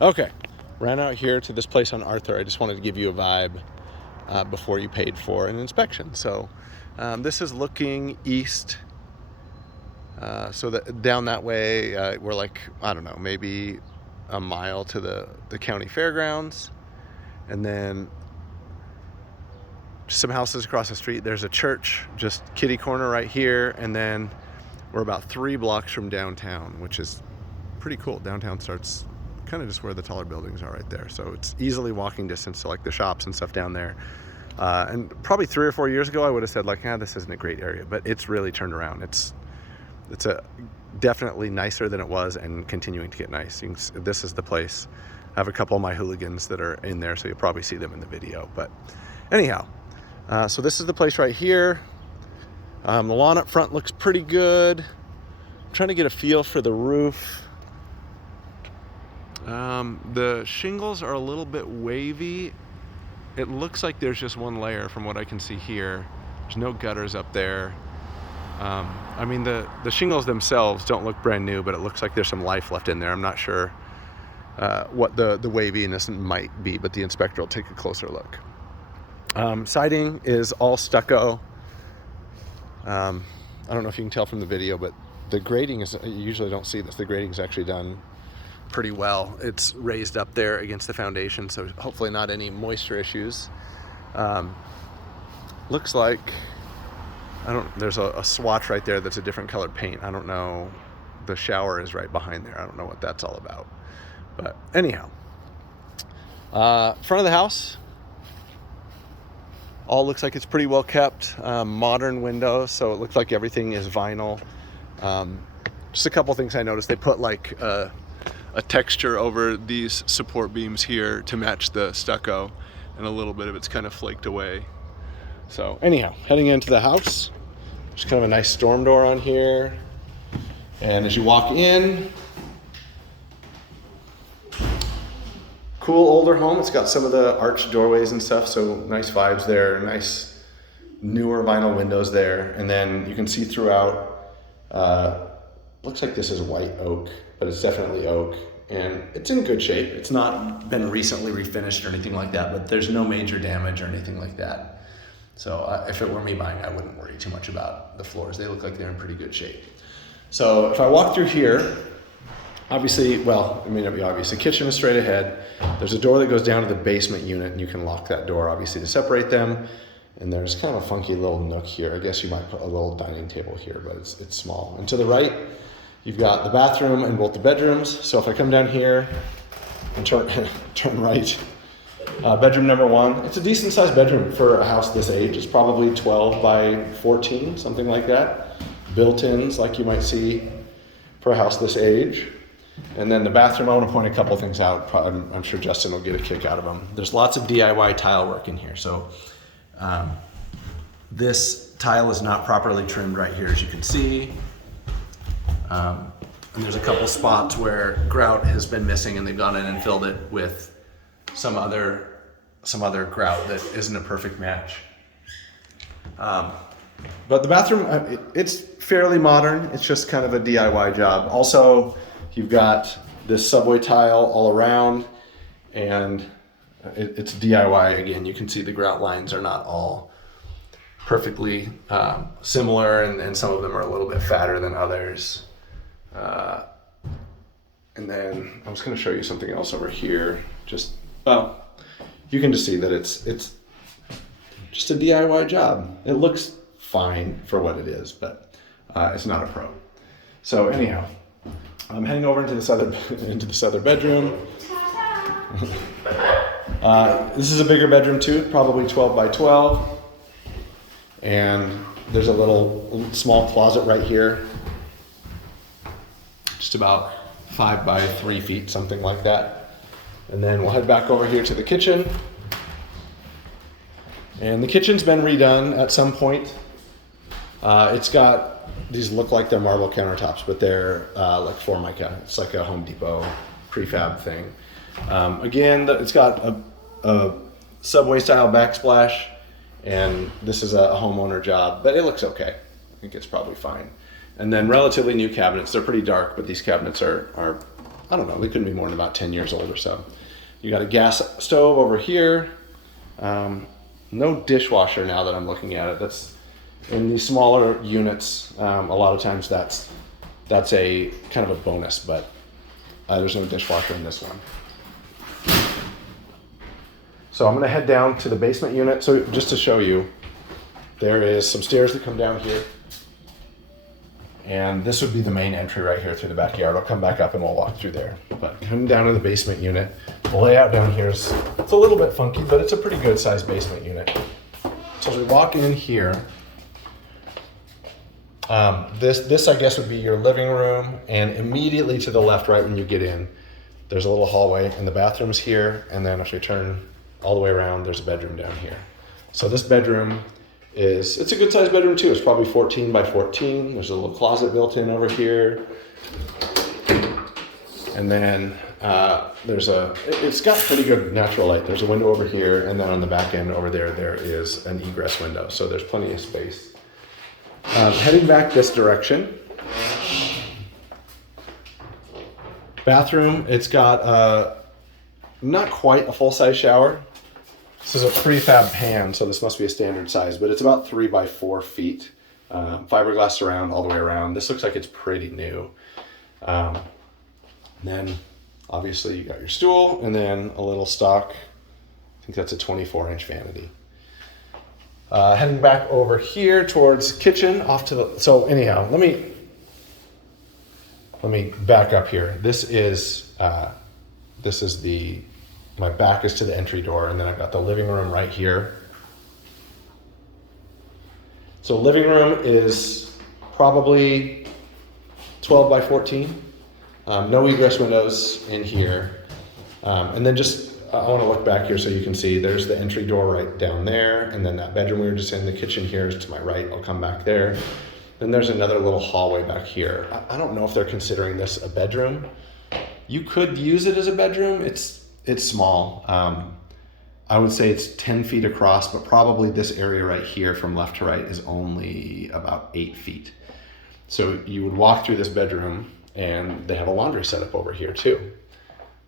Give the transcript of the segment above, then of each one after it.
Okay, ran out here to this place on Arthur. I just wanted to give you a vibe before you paid for an inspection. So this is looking east. So that down that way, we're like, I don't know, maybe a mile to the county fairgrounds. And then some houses across the street. There's a church just kitty corner right here. And then we're about 3 blocks from downtown, which is pretty cool. Downtown starts kind of just where the taller buildings are right there. So it's easily walking distance to like the shops and stuff down there. And probably 3 or 4 years ago, I would have said like, this isn't a great area, but it's really turned around. It's definitely nicer than it was and continuing to get nice. This is the place. I have a couple of my hooligans that are in there, so you'll probably see them in the video. But anyhow, so this is the place right here. The lawn up front looks pretty good. I'm trying to get a feel for the roof. The shingles are a little bit wavy. It looks like there's just one layer from what I can see here. There's no gutters up there. I mean, the shingles themselves don't look brand new, but it looks like there's some life left in there. I'm not sure what the waviness might be, but the inspector will take a closer look. Siding is all stucco. I don't know if you can tell from the video, but the grading is, you usually don't see this. The grading is actually done pretty well. It's raised up there against the foundation, so hopefully not any moisture issues. Looks like, there's a swatch right there that's a different colored paint. I don't know. The shower is right behind there. I don't know what that's all about. But anyhow, front of the house, all looks like it's pretty well kept. Modern windows, so it looks like everything is vinyl. Just a couple things I noticed. They put like a texture over these support beams here to match the stucco, and a little bit of it's kind of flaked away. So anyhow, heading into the house, there's kind of a nice storm door on here. And as you walk in, cool older home. It's got some of the arched doorways and stuff, so nice vibes there. Nice newer vinyl windows there. And then you can see throughout, looks like this is white oak, but it's definitely oak. And it's in good shape. It's not been recently refinished or anything like that, but there's no major damage or anything like that. So if it were me buying, I wouldn't worry too much about the floors. They look like they're in pretty good shape. So if I walk through here, obviously, well, it may not be obvious. The kitchen is straight ahead. There's a door that goes down to the basement unit, and you can lock that door, obviously, to separate them. And there's kind of a funky little nook here. I guess you might put a little dining table here, but it's small. And to the right, you've got the bathroom and both the bedrooms. So if I come down here and turn right, bedroom number 1. It's a decent sized bedroom for a house this age. It's probably 12 by 14, something like that. Built-ins, like you might see for a house this age. And then the bathroom, I want to point a couple things out. I'm sure Justin will get a kick out of them. There's lots of DIY tile work in here. So this tile is not properly trimmed right here, as you can see. And there's a couple spots where grout has been missing, and they've gone in and filled it with some other grout that isn't a perfect match. But the bathroom, it's fairly modern. It's just kind of a DIY job. Also, you've got this subway tile all around, and it's DIY again. You can see the grout lines are not all perfectly similar, and some of them are a little bit fatter than others. And then I was going to show you something else over here. You can just see that it's just a DIY job. It looks fine for what it is, but it's not a pro. So anyhow, I'm heading over into this other bedroom. This is a bigger bedroom too, probably 12 by 12. And there's a little small closet right here. Just about 5 by 3 feet, something like that. And then we'll head back over here to the kitchen. And the kitchen's been redone at some point. It's got, these look like they're marble countertops, but they're like Formica. It's like a Home Depot prefab thing. Again, it's got a subway style backsplash, and this is a homeowner job, but it looks okay. I think it's probably fine. And then relatively new cabinets. They're pretty dark, but these cabinets are I don't know, they couldn't be more than about 10 years old or so. You got a gas stove over here. No dishwasher now that I'm looking at it. That's in these smaller units. A lot of times that's a kind of a bonus, but there's no dishwasher in this one. So I'm gonna head down to the basement unit. So just to show you, there is some stairs that come down here. And this would be the main entry right here through the backyard. I'll come back up and we'll walk through there. But coming down to the basement unit, the layout down here is, it's a little bit funky, but it's a pretty good sized basement unit. So as we walk in here, this I guess would be your living room, and immediately to the left, right when you get in, there's a little hallway, and the bathroom's here, and then if you turn all the way around, there's a bedroom down here. So this bedroom it's a good sized bedroom too. It's probably 14 by 14. There's a little closet built in over here. And then it's got pretty good natural light. There's a window over here, and then on the back end over there, there is an egress window. So there's plenty of space. Heading back this direction, bathroom, it's got not quite a full-size shower. This is a prefab pan, so this must be a standard size, but it's about 3 by 4 feet. Fiberglass surround all the way around. This looks like it's pretty new. And then obviously you got your stool, and then a little stock, I think that's a 24-inch vanity. Heading back over here towards kitchen, off to the, so anyhow, let me back up here. This is my back is to the entry door, and then I've got the living room right here. So living room is probably 12 by 14. No egress windows in here. And then I want to look back here so you can see there's the entry door right down there, and then that bedroom we were just in, the kitchen here is to my right. I'll come back there. Then there's another little hallway back here. I don't know if they're considering this a bedroom. You could use it as a bedroom. It's small. I would say it's 10 feet across, but probably this area right here from left to right is only about 8 feet. So you would walk through this bedroom, and they have a laundry setup over here too.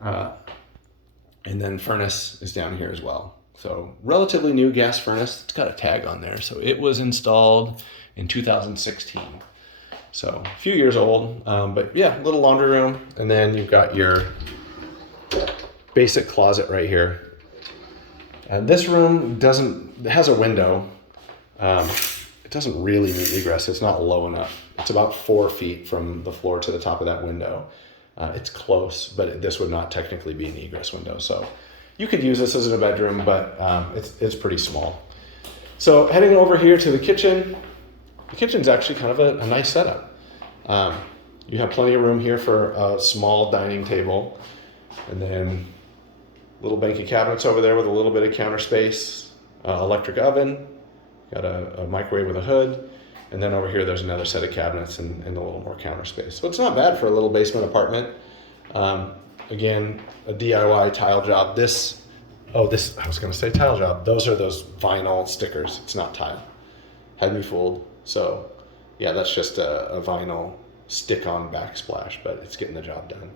And then furnace is down here as well. So relatively new gas furnace. It's got a tag on there. So it was installed in 2016. So a few years old, but yeah, little laundry room. And then you've got your basic closet right here. And this room has a window. It doesn't really meet egress. It's not low enough. It's about 4 feet from the floor to the top of that window. It's close, but this would not technically be an egress window. So you could use this as a bedroom, but it's pretty small. So heading over here to the kitchen. The kitchen's actually kind of a nice setup. You have plenty of room here for a small dining table, and then little bank of cabinets over there with a little bit of counter space, electric oven, got a microwave with a hood, and then over here there's another set of cabinets and a little more counter space. So it's not bad for a little basement apartment. Again, a DIY tile job. I was gonna say tile job. Those are those vinyl stickers. It's not tile. Had me fooled. So yeah, that's just a vinyl stick-on backsplash, but it's getting the job done.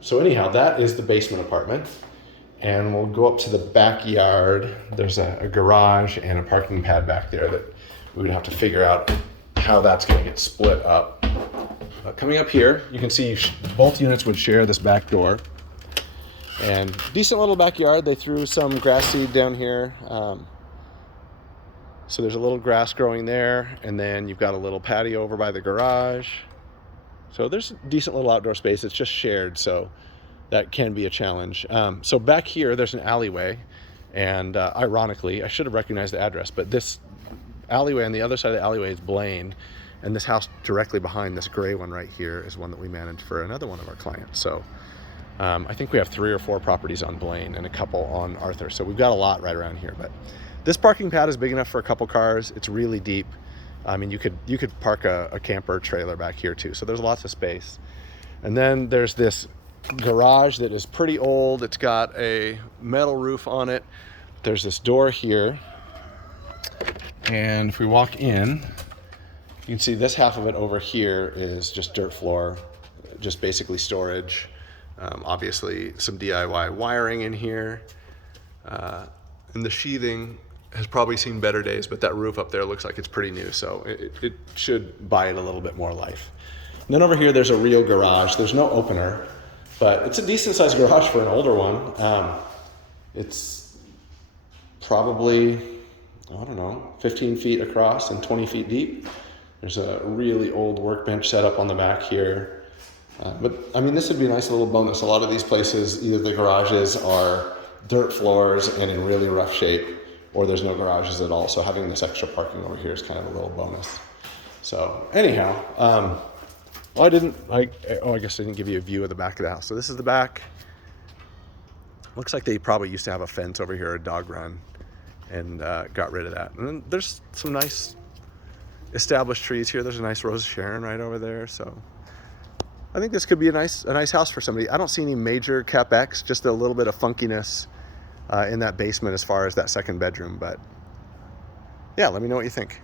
So anyhow, that is the basement apartment. And we'll go up to the backyard. There's a garage and a parking pad back there that we would have to figure out how that's going to get split up. Coming up here, you can see both units would share this back door. And decent little backyard. They threw some grass seed down here. So there's a little grass growing there. And then you've got a little patio over by the garage. So there's a decent little outdoor space. It's just shared, so that can be a challenge. So back here, there's an alleyway. And ironically, I should have recognized the address, but this alleyway on the other side of the alleyway is Blaine. And this house directly behind this gray one right here is one that we manage for another one of our clients. So I think we have 3 or 4 properties on Blaine and a couple on Arthur. So we've got a lot right around here. But this parking pad is big enough for a couple cars. It's really deep. I mean, you could park a camper trailer back here too. So there's lots of space. And then there's this garage that is pretty old. It's got a metal roof on it. There's this door here. And if we walk in, you can see this half of it over here is just dirt floor, just basically storage. Obviously some DIY wiring in here. And the sheathing has probably seen better days, but that roof up there looks like it's pretty new, so it should buy it a little bit more life. And then over here, there's a real garage. There's no opener, but it's a decent sized garage for an older one. It's probably, I don't know, 15 feet across and 20 feet deep. There's a really old workbench set up on the back here. But I mean, this would be a nice little bonus. A lot of these places, either the garages are dirt floors and in really rough shape, or there's no garages at all. So having this extra parking over here is kind of a little bonus. So anyhow, I guess I didn't give you a view of the back of the house. So this is the back. Looks like they probably used to have a fence over here, a dog run, and got rid of that. And then there's some nice established trees here. There's a nice Rose of Sharon right over there. So I think this could be a nice house for somebody. I don't see any major CapEx, just a little bit of funkiness in that basement as far as that second bedroom. But yeah, let me know what you think.